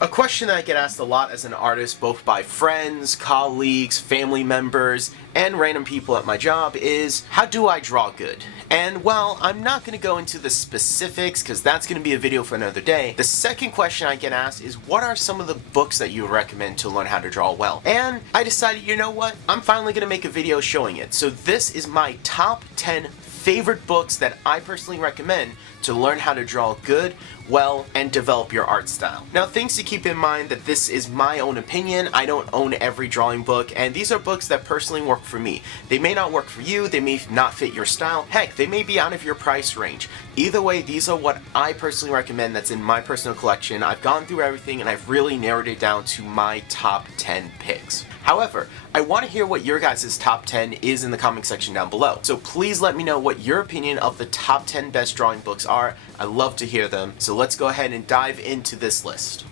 A question that I get asked a lot as an artist, both by friends, colleagues, family members, and random people at my job is, how do I draw good? And well, I'm not going to go into the specifics because that's going to be a video for another day. The second question I get asked is, what are some of the books that you recommend to learn how to draw well? And I decided, you know what? I'm finally going to make a video showing it. So this is my top 10 favorite books that I personally recommend to learn how to draw good, well, and develop your art style. Now, things to keep in mind that this is my own opinion. I don't own every drawing book, and these are books that personally work for me. They may not work for you, they may not fit your style, heck, they may be out of your price range. Either way, these are what I personally recommend that's in my personal collection. I've gone through everything and I've really narrowed it down to my top 10 picks. However, I want to hear what your guys' top 10 is in the comment section down below. So please let me know what your opinion of the top 10 best drawing books are. I love to hear them. So let's go ahead and dive into this list.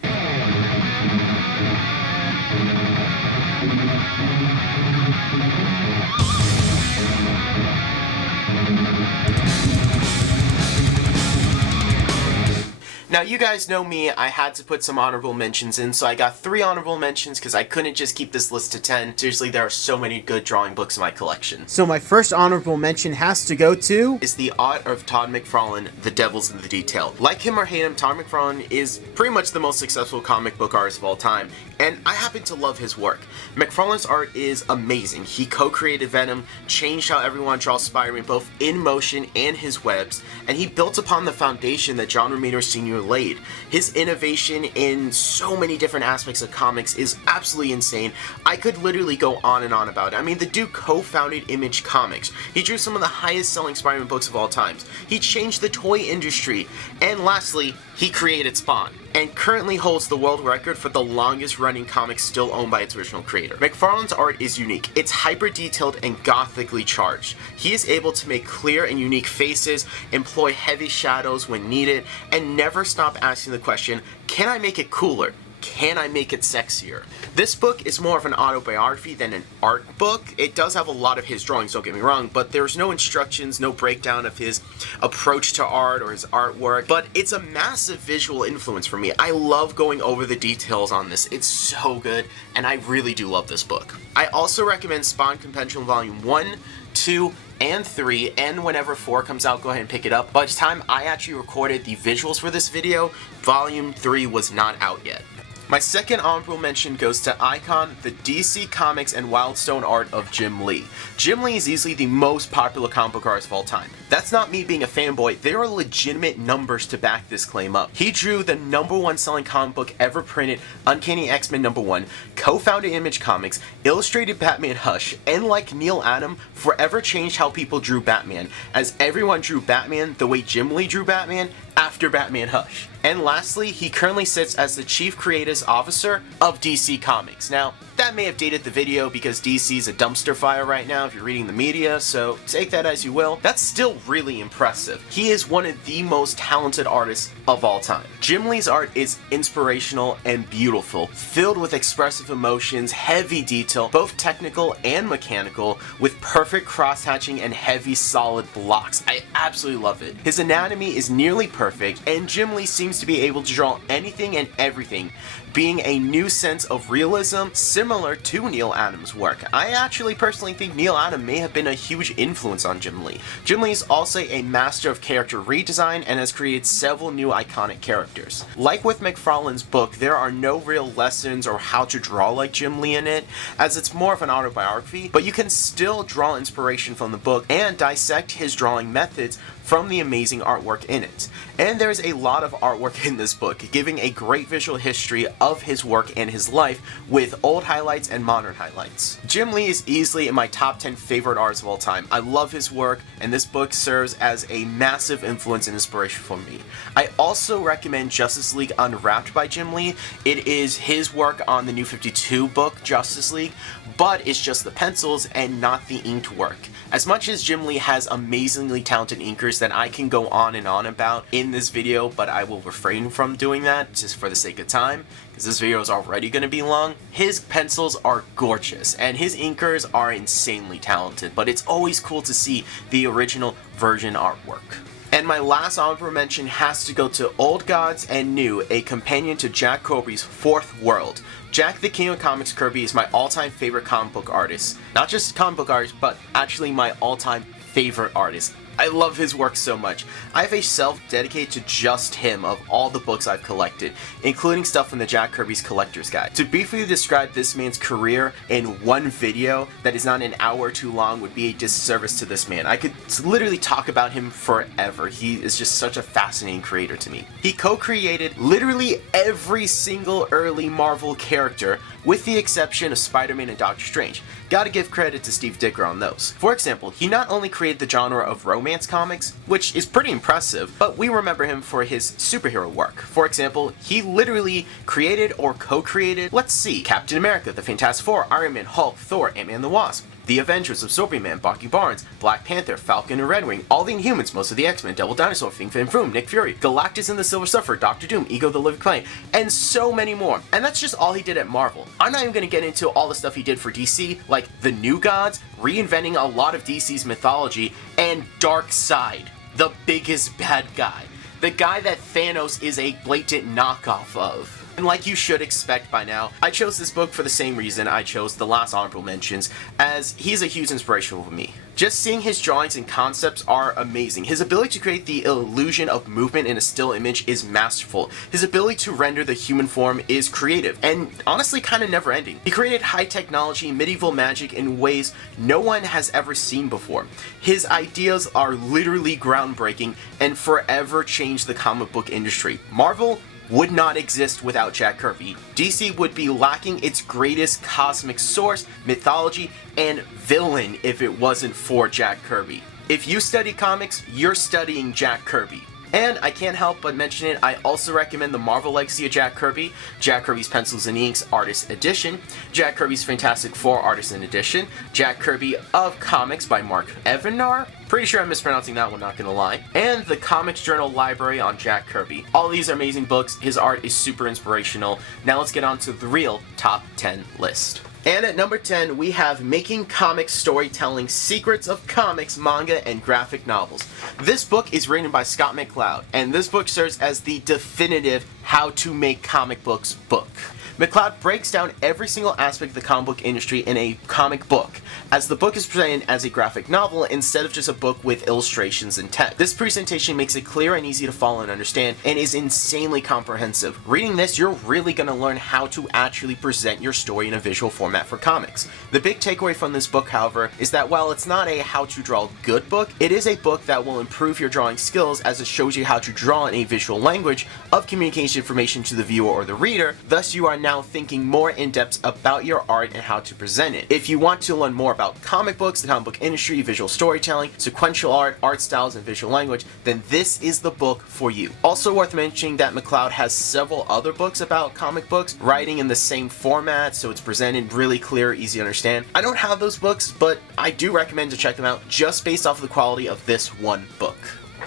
Now, you guys know me, I had to put some honorable mentions in, so I got 3 honorable mentions because I couldn't just keep this list to 10. Seriously, there are so many good drawing books in my collection. So my first honorable mention has to go to... is The Art of Todd McFarlane, The Devil's in the Detail. Like him or hate him, Todd McFarlane is pretty much the most successful comic book artist of all time, and I happen to love his work. McFarlane's art is amazing. He co-created Venom, changed how everyone draws Spider-Man both in motion and his webs, and he built upon the foundation that John Romita Sr. laid. His innovation in so many different aspects of comics is absolutely insane. I could literally go on and on about it. I mean, the dude co-founded Image Comics. He drew some of the highest selling Spider-Man books of all times. He changed the toy industry. And lastly, he created Spawn, and currently holds the world record for the longest running comic still owned by its original creator. McFarlane's art is unique. It's hyper detailed and gothically charged. He is able to make clear and unique faces, employ heavy shadows when needed, and never stop asking the question, can I make it cooler? Can I make it sexier? This book is more of an autobiography than an art book. It does have a lot of his drawings, don't get me wrong, but there's no instructions, no breakdown of his approach to art or his artwork, but it's a massive visual influence for me. I love going over the details on this. It's so good, and I really do love this book. I also recommend Spawn Compendium Volume 1, 2, and 3, and whenever 4 comes out, go ahead and pick it up. By the time I actually recorded the visuals for this video, Volume 3 was not out yet. My second honorable mention goes to Icon, the DC Comics and Wildstone art of Jim Lee. Jim Lee is easily the most popular comic book artist of all time. That's not me being a fanboy, there are legitimate numbers to back this claim up. He drew the #1 selling comic book ever printed, Uncanny X-Men #1, co-founded Image Comics, illustrated Batman Hush, and like Neil Adams, forever changed how people drew Batman, as everyone drew Batman the way Jim Lee drew Batman after Batman Hush. And lastly, he currently sits as the Chief Creative Officer of DC Comics. Now, that may have dated the video because DC is a dumpster fire right now if you're reading the media, so take that as you will. That's still really impressive. He is one of the most talented artists of all time. Jim Lee's art is inspirational and beautiful, filled with expressive emotions, heavy detail, both technical and mechanical, with perfect cross-hatching and heavy solid blocks. I absolutely love it. His anatomy is nearly perfect, and Jim Lee seems to be able to draw anything and everything, being a new sense of realism similar to Neil Adams' work. I actually personally think Neil Adams may have been a huge influence on Jim Lee. Jim Lee is also a master of character redesign and has created several new iconic characters. Like with McFarlane's book, there are no real lessons or how to draw like Jim Lee in it, as it's more of an autobiography, but you can still draw inspiration from the book and dissect his drawing methods from the amazing artwork in it. And there's a lot of artwork in this book, giving a great visual history of his work and his life, with old highlights and modern highlights. Jim Lee is easily in my top 10 favorite artists of all time. I love his work, and this book serves as a massive influence and inspiration for me. I also recommend Justice League Unwrapped by Jim Lee. It is his work on the New 52 book, Justice League, but it's just the pencils and not the inked work. As much as Jim Lee has amazingly talented inkers that I can go on and on about in this video, but I will refrain from doing that just for the sake of time, because this video is already going to be long. His pencils are gorgeous, and his inkers are insanely talented, but it's always cool to see the original version artwork. And my last honorable mention has to go to Old Gods and New, a companion to Jack Kirby's Fourth World. Jack the King of Comics Kirby is my all-time favorite comic book artist. Not just comic book artist, but actually my all-time favorite artist. I love his work so much. I have a shelf dedicated to just him of all the books I've collected, including stuff from the Jack Kirby's Collector's Guide. To briefly describe this man's career in one video that is not an hour or too long would be a disservice to this man. I could literally talk about him forever. He is just such a fascinating creator to me. He co-created literally every single early Marvel character, with the exception of Spider-Man and Doctor Strange. Gotta give credit to Steve Ditko on those. For example, he not only created the genre of romance comics, which is pretty impressive, but we remember him for his superhero work. For example, he literally created or co-created, let's see, Captain America, the Fantastic Four, Iron Man, Hulk, Thor, Ant-Man and the Wasp, the Avengers of Superman, Bucky Barnes, Black Panther, Falcon and Red Wing, all the Inhumans, most of the X-Men, Devil Dinosaur, Fin Fin Foom, Nick Fury, Galactus and the Silver Surfer, Doctor Doom, Ego the Living Planet, and so many more. And that's just all he did at Marvel. I'm not even going to get into all the stuff he did for DC, like the New Gods, reinventing a lot of DC's mythology, and Darkseid, the biggest bad guy. The guy that Thanos is a blatant knockoff of. And like you should expect by now, I chose this book for the same reason I chose the last honorable mentions, as he's a huge inspiration for me. Just seeing his drawings and concepts are amazing. His ability to create the illusion of movement in a still image is masterful. His ability to render the human form is creative, and honestly kind of never ending. He created high technology, medieval magic in ways no one has ever seen before. His ideas are literally groundbreaking and forever changed the comic book industry. Marvel would not exist without Jack Kirby. DC would be lacking its greatest cosmic source, mythology, and villain if it wasn't for Jack Kirby. If you study comics, you're studying Jack Kirby. And I can't help but mention it, I also recommend the Marvel Legacy of Jack Kirby, Jack Kirby's Pencils and Inks Artist Edition, Jack Kirby's Fantastic Four Artisan Edition, Jack Kirby of Comics by Mark Evanar, pretty sure I'm mispronouncing that one, not gonna lie, and the Comics Journal Library on Jack Kirby. All these are amazing books, his art is super inspirational. Now let's get on to the real top 10 list. And at number 10, we have Making Comic Storytelling, Secrets of Comics, Manga, and Graphic Novels. This book is written by Scott McCloud, and this book serves as the definitive how to make comic books book. McCloud breaks down every single aspect of the comic book industry in a comic book, as the book is presented as a graphic novel instead of just a book with illustrations and text. This presentation makes it clear and easy to follow and understand, and is insanely comprehensive. Reading this, you're really going to learn how to actually present your story in a visual format for comics. The big takeaway from this book, however, is that while it's not a how to draw good book, it is a book that will improve your drawing skills, as it shows you how to draw in a visual language of communication information to the viewer or the reader. Thus, you are now thinking more in depth about your art and how to present it. If you want to learn more about comic books, the comic book industry, visual storytelling, sequential art, art styles, and visual language, then this is the book for you. Also worth mentioning that McCloud has several other books about comic books, writing in the same format, so it's presented really clear, easy to understand. I don't have those books, but I do recommend to check them out just based off of the quality of this one book.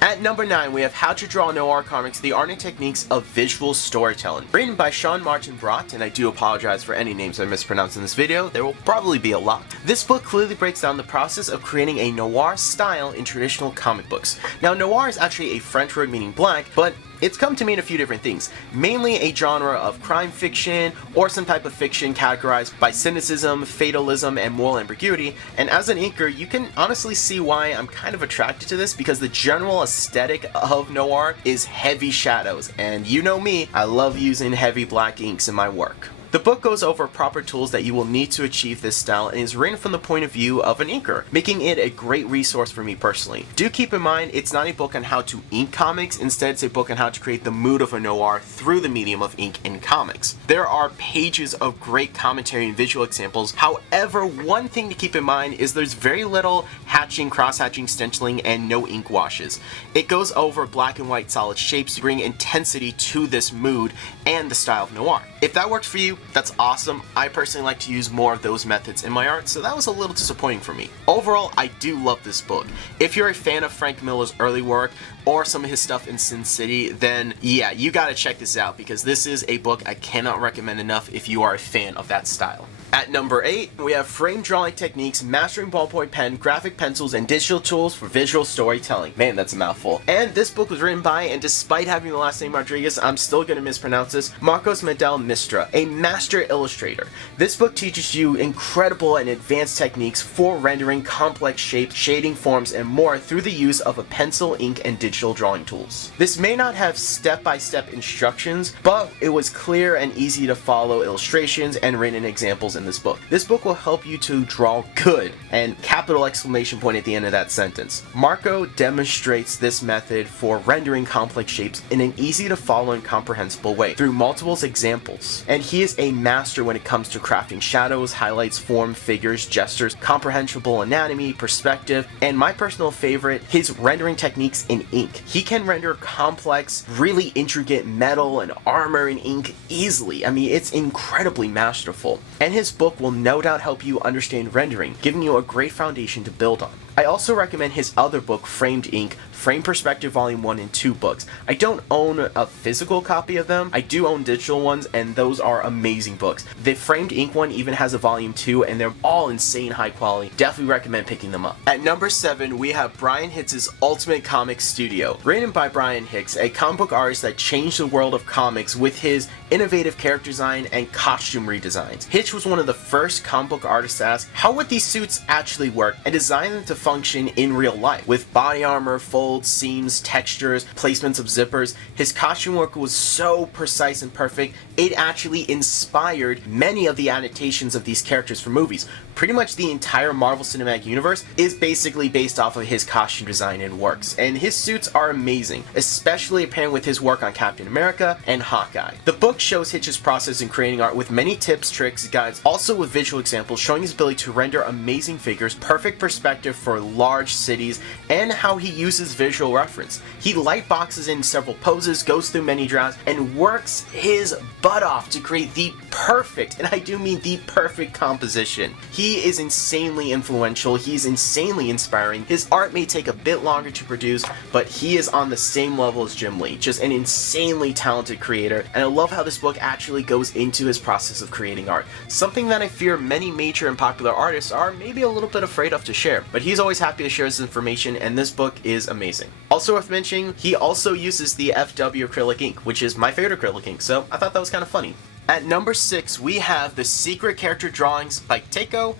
At number 9, we have How to Draw Noir Comics, The Art and Techniques of Visual Storytelling. Written by Sean Martin Brott, and I do apologize for any names I mispronounce in this video, there will probably be a lot. This book clearly breaks down the process of creating a noir style in traditional comic books. Now, noir is actually a French word meaning black, but it's come to mean a few different things, mainly a genre of crime fiction or some type of fiction categorized by cynicism, fatalism, and moral ambiguity. And as an inker, you can honestly see why I'm kind of attracted to this, because the general aesthetic of noir is heavy shadows, and you know me, I love using heavy black inks in my work. The book goes over proper tools that you will need to achieve this style, and is written from the point of view of an inker, making it a great resource for me personally. Do keep in mind, it's not a book on how to ink comics, instead it's a book on how to create the mood of a noir through the medium of ink in comics. There are pages of great commentary and visual examples. However, one thing to keep in mind is there's very little hatching, cross-hatching, stenciling, and no ink washes. It goes over black and white solid shapes to bring intensity to this mood and the style of noir. If that works for you, that's awesome. I personally like to use more of those methods in my art, so that was a little disappointing for me. Overall, I do love this book. If you're a fan of Frank Miller's early work, or some of his stuff in Sin City, then yeah, you gotta check this out, because this is a book I cannot recommend enough if you are a fan of that style. At number 8, we have Frame Drawing Techniques, Mastering Ballpoint Pen, Graphic Pencils, and Digital Tools for Visual Storytelling. Man, that's a mouthful. And this book was written by, and despite having the last name Rodriguez, I'm still going to mispronounce this, Marcos Medel Mistra, a master illustrator. This book teaches you incredible and advanced techniques for rendering complex shapes, shading forms, and more through the use of a pencil, ink, and digital drawing tools. This may not have step-by-step instructions, but it was clear and easy to follow illustrations and written examples in this book. This book will help you to draw good, and capital exclamation point at the end of that sentence. Marco demonstrates this method for rendering complex shapes in an easy to follow and comprehensible way through multiple examples. And he is a master when it comes to crafting shadows, highlights, form, figures, gestures, comprehensible anatomy, perspective, and my personal favorite, his rendering techniques in ink. He can render complex, really intricate metal and armor in ink easily. I mean, it's incredibly masterful. And his book will no doubt help you understand rendering, giving you a great foundation to build on. I also recommend his other book, Framed Ink, Frame Perspective Volume 1 and 2 books. I don't own a physical copy of them. I do own digital ones, and those are amazing books. The Framed Ink one even has a Volume 2, and they're all insane high quality. Definitely recommend picking them up. At number 7, we have Bryan Hitch's Ultimate Comics Studio. Written by Bryan Hitch, a comic book artist that changed the world of comics with his innovative character design and costume redesigns. Hitch was one of the first comic book artists to ask, how would these suits actually work, and design them to function in real life, with body armor, folds, seams, textures, placements of zippers. His costume work was so precise and perfect, it actually inspired many of the adaptations of these characters for movies. Pretty much the entire Marvel Cinematic Universe is basically based off of his costume design and works, and his suits are amazing, especially pairing with his work on Captain America and Hawkeye. The book shows Hitch's process in creating art with many tips, tricks, guides, also with visual examples showing his ability to render amazing figures, perfect perspective for large cities, and how he uses visual reference. He light boxes in several poses, goes through many drafts, and works his butt off to create the perfect, and I do mean the perfect composition. He is insanely influential, he's insanely inspiring. His art may take a bit longer to produce, but he is on the same level as Jim Lee, just an insanely talented creator, and I love how this book actually goes into his process of creating art. Something that I fear many major and popular artists are maybe a little bit afraid of to share, but he's always happy to share his information, and this book is amazing. Also worth mentioning, he also uses the FW acrylic ink, which is my favorite acrylic ink, so I thought that was kind of funny. At number 6, we have The Secret Character Drawings by Taku.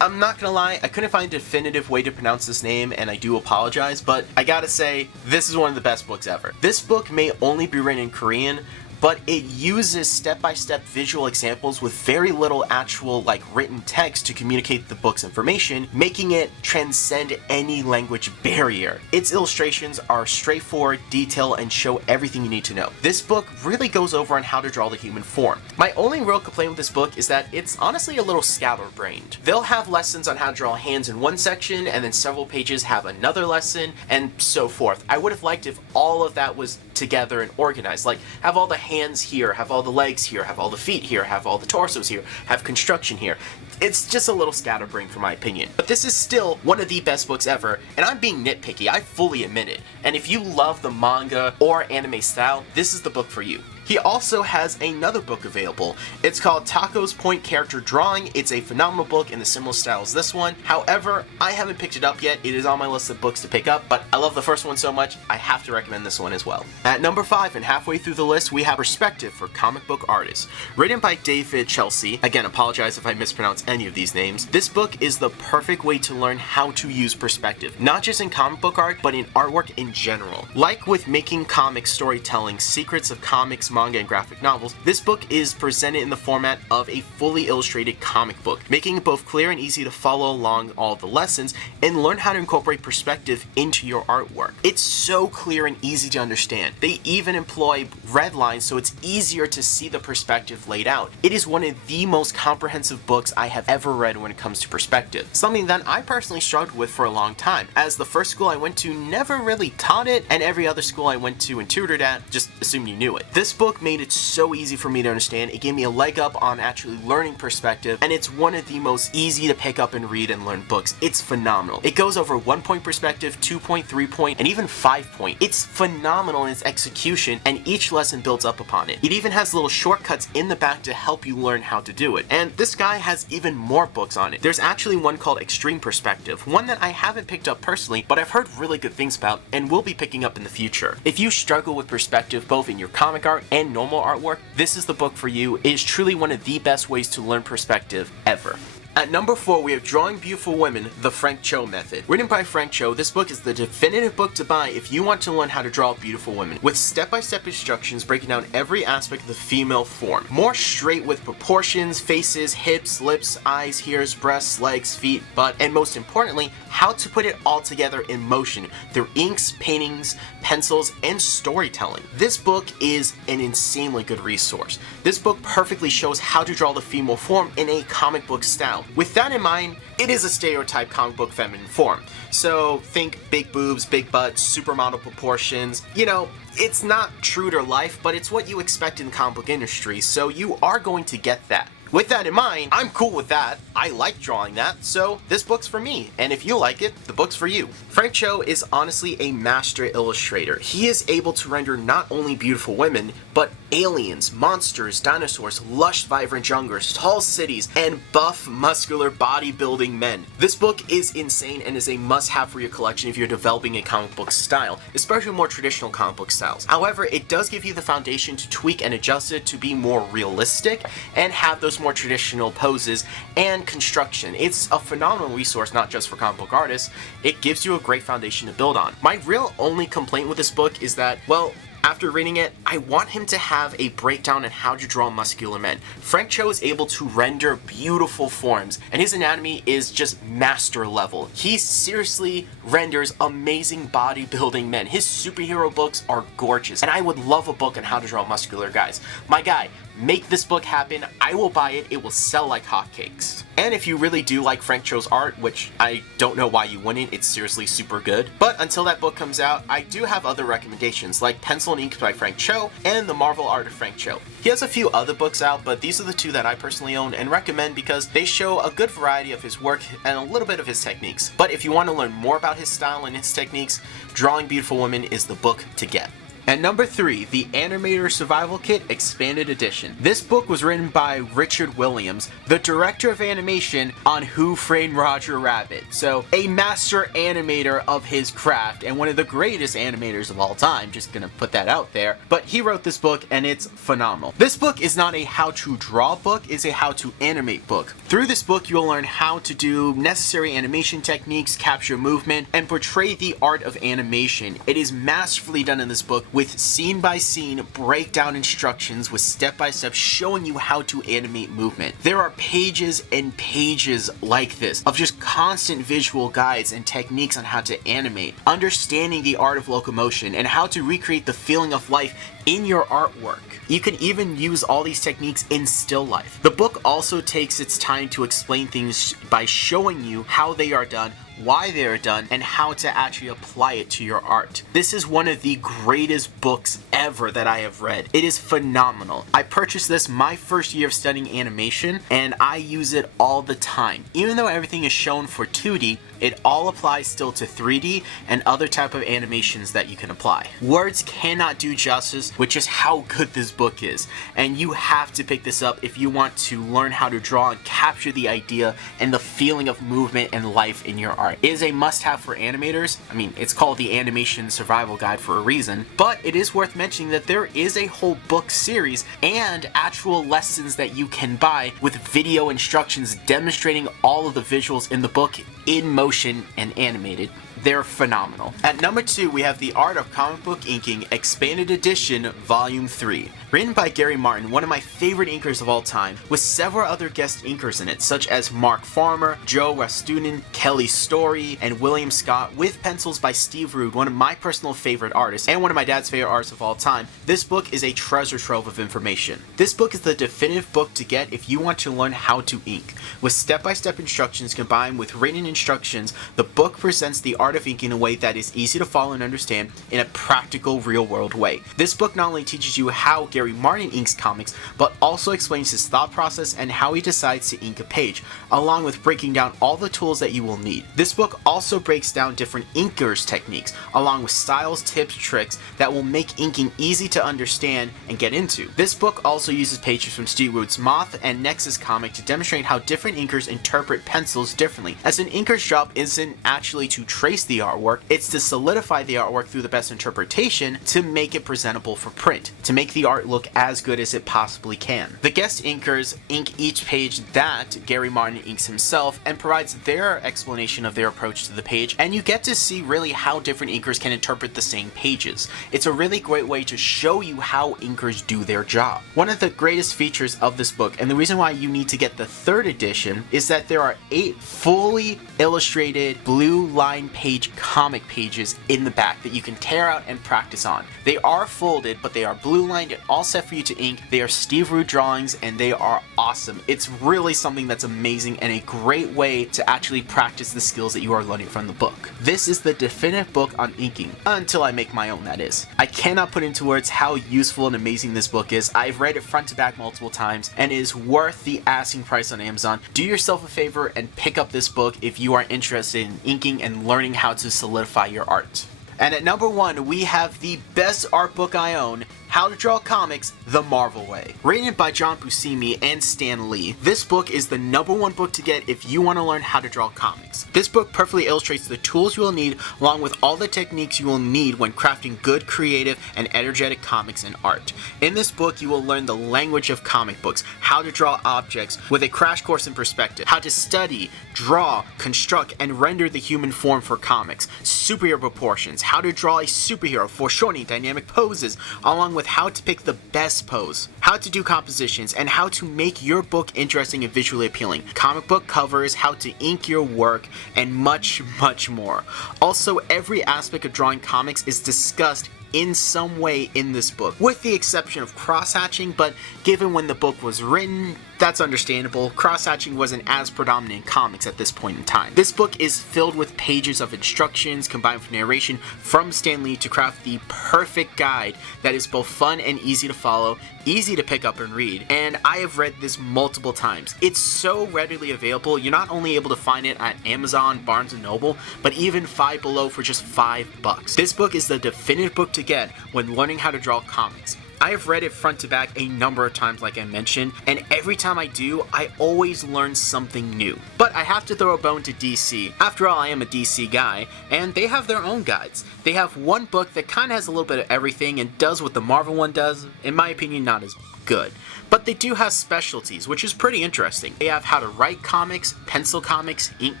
I'm not gonna lie, I couldn't find a definitive way to pronounce this name, and I do apologize, but I gotta say, this is one of the best books ever. This book may only be written in Korean, but it uses step-by-step visual examples with very little actual written text to communicate the book's information, making it transcend any language barrier. Its illustrations are straightforward, detailed, and show everything you need to know. This book really goes over on how to draw the human form. My only real complaint with this book is that it's honestly a little scatterbrained. They'll have lessons on how to draw hands in one section, and then several pages have another lesson, and so forth. I would have liked if all of that was together and organized, have all the hands here, have all the legs here, have all the feet here, have all the torsos here, have construction here. It's just a little scatterbrained for my opinion. But this is still one of the best books ever, and I'm being nitpicky, I fully admit it. And if you love the manga or anime style, this is the book for you. He also has another book available. It's called Taco's Point Character Drawing. It's a phenomenal book in the similar style as this one. However, I haven't picked it up yet. It is on my list of books to pick up, but I love the first one so much, I have to recommend this one as well. At number 5, and halfway through the list, we have Perspective for Comic Book Artists. Written by David Chelsea. Again, apologize if I mispronounce any of these names. This book is the perfect way to learn how to use perspective, not just in comic book art, but in artwork in general. Like with Making Comics Storytelling, Secrets of Comics, Manga, and Graphic Novels, this book is presented in the format of a fully illustrated comic book, making it both clear and easy to follow along all the lessons and learn how to incorporate perspective into your artwork. It's so clear and easy to understand. They even employ red lines so it's easier to see the perspective laid out. It is one of the most comprehensive books I have ever read when it comes to perspective, something that I personally struggled with for a long time, as the first school I went to never really taught it, and every other school I went to and tutored at just assumed you knew it. This book book made it so easy for me to understand. It gave me a leg up on actually learning perspective, and it's one of the most easy to pick up and read and learn books. It's phenomenal. It goes over 1 point perspective, 2 point, 3 point, and even 5 point. It's phenomenal in its execution, and each lesson builds up upon it. It even has little shortcuts in the back to help you learn how to do it. And this guy has even more books on it. There's actually one called Extreme Perspective, one that I haven't picked up personally, but I've heard really good things about and will be picking up in the future. If you struggle with perspective both in your comic art and normal artwork, this is the book for you. It is truly one of the best ways to learn perspective ever. At number 4, we have Drawing Beautiful Women, the Frank Cho Method. Written by Frank Cho, this book is the definitive book to buy if you want to learn how to draw beautiful women, with step-by-step instructions breaking down every aspect of the female form. More straight with proportions, faces, hips, lips, eyes, ears, breasts, legs, feet, butt, and most importantly, how to put it all together in motion through inks, paintings, pencils, and storytelling. This book is an insanely good resource. This book perfectly shows how to draw the female form in a comic book style. With that in mind, it is a stereotype comic book feminine form. So think big boobs, big butts, supermodel proportions. You know, it's not true to life, but it's what you expect in the comic book industry, so you are going to get that. With that in mind, I'm cool with that. I like drawing that, so this book's for me. And if you like it, the book's for you. Frank Cho is honestly a master illustrator. He is able to render not only beautiful women, but aliens, monsters, dinosaurs, lush, vibrant jungles, tall cities, and buff, muscular, bodybuilding men. This book is insane and is a must-have for your collection if you're developing a comic book style, especially more traditional comic book styles. However, it does give you the foundation to tweak and adjust it to be more realistic and have those more traditional poses and construction. It's a phenomenal resource not just for comic book artists, it gives you a great foundation to build on. My real only complaint with this book is that, well, after reading it, I want him to have a breakdown on how to draw muscular men. Frank Cho is able to render beautiful forms, and his anatomy is just master level. He seriously renders amazing bodybuilding men. His superhero books are gorgeous, and I would love a book on how to draw muscular guys. My guy, make this book happen. I will buy it. It will sell like hotcakes. And if you really do like Frank Cho's art, which I don't know why you wouldn't, it's seriously super good. But until that book comes out, I do have other recommendations, like Pencil and Ink by Frank Cho and The Marvel Art of Frank Cho. He has a few other books out, but these are the two that I personally own and recommend because they show a good variety of his work and a little bit of his techniques. But if you want to learn more about his style and his techniques, Drawing Beautiful Women is the book to get. At number 3, The Animator Survival Kit Expanded Edition. This book was written by Richard Williams, the director of animation on Who Framed Roger Rabbit. So, a master animator of his craft and one of the greatest animators of all time, just gonna put that out there. But he wrote this book and it's phenomenal. This book is not a how to draw book, it's a how to animate book. Through this book, you'll learn how to do necessary animation techniques, capture movement, and portray the art of animation. It is masterfully done in this book with scene-by-scene breakdown instructions with step-by-step showing you how to animate movement. There are pages and pages like this of just constant visual guides and techniques on how to animate, understanding the art of locomotion, and how to recreate the feeling of life in your artwork. You can even use all these techniques in still life. The book also takes its time to explain things by showing you how they are done, why they are done, and how to actually apply it to your art. This is one of the greatest books ever that I have read. It is phenomenal. I purchased this my first year of studying animation, and I use it all the time. Even though everything is shown for 2D, it all applies still to 3D and other type of animations that you can apply. Words cannot do justice with just how good this book is, and you have to pick this up if you want to learn how to draw and capture the idea and the feeling of movement and life in your art. It is a must-have for animators. I mean, it's called the Animation Survival Guide for a reason, but it is worth mentioning that there is a whole book series and actual lessons that you can buy with video instructions demonstrating all of the visuals in the book in motion and animated. They're phenomenal. At number 2, we have The Art of Comic Book Inking Expanded Edition Volume 3. Written by Gary Martin, one of my favorite inkers of all time, with several other guest inkers in it, such as Mark Farmer, Joe Rastunin, Kelly Storr, Story and William Scott with pencils by Steve Rude, one of my personal favorite artists and one of my dad's favorite artists of all time. This book is a treasure trove of information. This book is the definitive book to get if you want to learn how to ink. With step-by-step instructions combined with written instructions, the book presents the art of inking in a way that is easy to follow and understand in a practical, real-world way. This book not only teaches you how Gary Martin inks comics, but also explains his thought process and how he decides to ink a page, along with breaking down all the tools that you will need. This book also breaks down different inkers' techniques, along with styles, tips, tricks that will make inking easy to understand and get into. This book also uses pages from Steve Rude's Moth and Nexus comic to demonstrate how different inkers interpret pencils differently, as an inker's job isn't actually to trace the artwork, it's to solidify the artwork through the best interpretation to make it presentable for print, to make the art look as good as it possibly can. The guest inkers ink each page that Gary Martin inks himself and provides their explanation of their approach to the page, and you get to see really how different inkers can interpret the same pages. It's a really great way to show you how inkers do their job. One of the greatest features of this book, and the reason why you need to get the 3rd edition, is that there are 8 fully illustrated blue line page comic pages in the back that you can tear out and practice on. They are folded, but they are blue lined and all set for you to ink. They are Steve Rude drawings and they are awesome. It's really something that's amazing and a great way to actually practice the skills that you are learning from the book. This is the definitive book on inking, until I make my own, that is. I cannot put into words how useful and amazing this book is. I've read it front to back multiple times and it is worth the asking price on Amazon. Do yourself a favor and pick up this book if you are interested in inking and learning how to solidify your art. And at number 1, we have the best art book I own, How to Draw Comics the Marvel Way. Written by John Buscemi and Stan Lee, this book is the number 1 book to get if you want to learn how to draw comics. This book perfectly illustrates the tools you will need along with all the techniques you will need when crafting good, creative, and energetic comics and art. In this book, you will learn the language of comic books, how to draw objects with a crash course in perspective, how to study, draw, construct, and render the human form for comics, superhero proportions, how to draw a superhero, foreshortening dynamic poses, along with how to pick the best pose, how to do compositions, and how to make your book interesting and visually appealing, comic book covers, how to ink your work, and much, much more. Also, every aspect of drawing comics is discussed in some way in this book, with the exception of cross-hatching, but given when the book was written, that's understandable. Cross-hatching wasn't as predominant in comics at this point in time. This book is filled with pages of instructions combined with narration from Stan Lee to craft the perfect guide that is both fun and easy to follow, easy to pick up and read, and I have read this multiple times. It's so readily available. You're not only able to find it at Amazon, Barnes & Noble, but even Five Below for just $5. This book is the definitive book to get when learning how to draw comics. I have read it front to back a number of times like I mentioned, and every time I do, I always learn something new. But I have to throw a bone to DC. After all, I am a DC guy, and they have their own guides. They have one book that kind of has a little bit of everything and does what the Marvel one does, in my opinion, not as good. But they do have specialties, which is pretty interesting. They have how to write comics, pencil comics, ink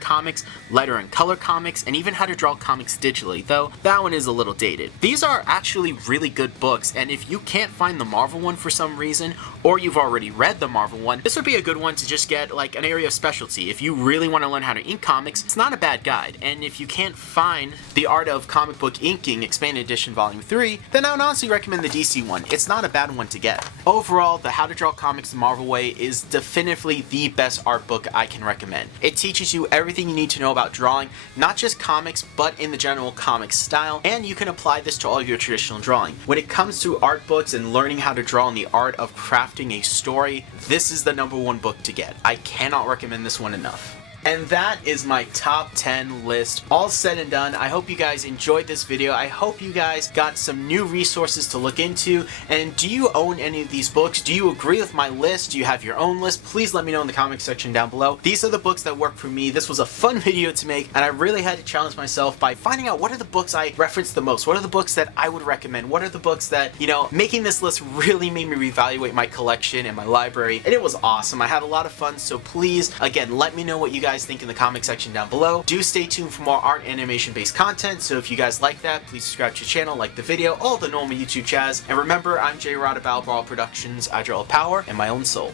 comics, letter and color comics, and even how to draw comics digitally, though that one is a little dated. These are actually really good books, and if you can't find the Marvel one for some reason, or you've already read the Marvel one, this would be a good one to just get like an area of specialty. If you really want to learn how to ink comics, it's not a bad guide. And if you can't find The Art of Comic Book Inking Expanded Edition Volume 3, then I would honestly recommend the DC one. It's not a bad one to get. Overall, the How to Draw Comics the Marvel Way is definitively the best art book I can recommend. It teaches you everything you need to know about drawing, not just comics, but in the general comic style, and you can apply this to all your traditional drawing. When it comes to art books and learning how to draw and the art of crafting a story, this is the #1 book to get. I cannot recommend this one enough. And that is my top 10 list, all said and done. I hope you guys enjoyed this video. I hope you guys got some new resources to look into. And do you own any of these books? Do you agree with my list? Do you have your own list? Please let me know in the comment section down below. These are the books that work for me. This was a fun video to make, and I really had to challenge myself by finding out what are the books I reference the most? What are the books that I would recommend? What are the books that, making this list really made me reevaluate my collection and my library, and it was awesome. I had a lot of fun, so please, again, let me know what you guys think in the comment section down below. Do stay tuned for more art animation based content, so if you guys like that, please subscribe to the channel, like the video, all the normal YouTube jazz, and remember, I'm J-Rod of BATTLEBrawlerproductions. I draw power and my own soul.